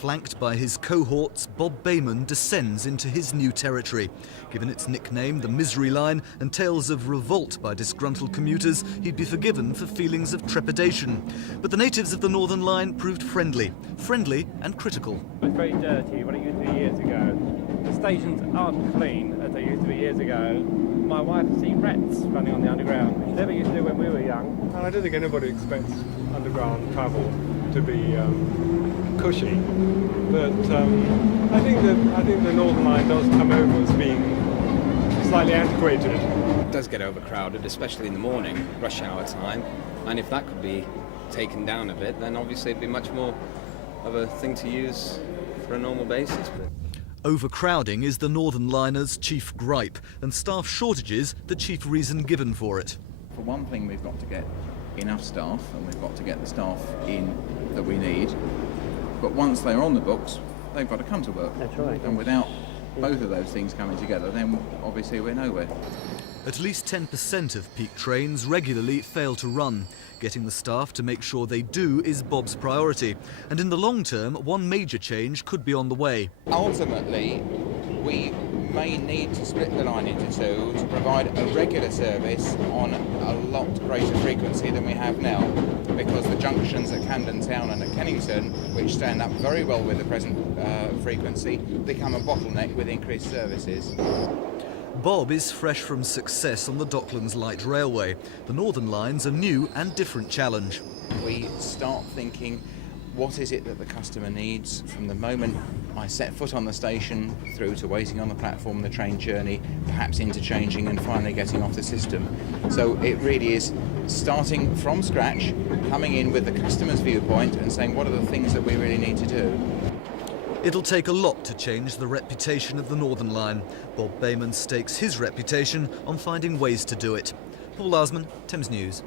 Flanked by his cohorts, Bob Bayman descends into his new territory. Given its nickname, the Misery Line, and tales of revolt by disgruntled commuters, he'd be forgiven for feelings of trepidation. But the natives of the Northern Line proved friendly and critical. It's very dirty what it used to be years ago. The stations aren't clean as they used to be years ago. My wife has seen rats running on the underground, which never used to do when we were young. And I don't think anybody expects underground travel to be cushy, but I think the Northern Line does come over as being slightly antiquated. It does get overcrowded, especially in the morning, rush hour time, and if that could be taken down a bit, then obviously it'd be much more of a thing to use for a normal basis. Overcrowding is the Northern Liner's chief gripe, and staff shortages the chief reason given for it. For one thing, we've got to get enough staff, and we've got to get the staff in that we need. But once they're on the books, they've got to come to work. That's right. And without both of those things coming together, then obviously we're nowhere. At least 10% of peak trains regularly fail to run. Getting the staff to make sure they do is Bob's priority. And in the long term, one major change could be on the way. Ultimately, we may need to split the line into two to provide a regular service on a lot greater frequency than we have now, because the junctions at Camden Town and at Kennington, which stand up very well with the present frequency, become a bottleneck with increased services. Bob is fresh from success on the Docklands Light Railway. The Northern Line's a new and different challenge. We start thinking, what is it that the customer needs from the moment I set foot on the station through to waiting on the platform, the train journey, perhaps interchanging and finally getting off the system. So it really is starting from scratch, coming in with the customer's viewpoint and saying what are the things that we really need to do. It'll take a lot to change the reputation of the Northern Line. Bob Bayman stakes his reputation on finding ways to do it. Paul Osman, Thames News.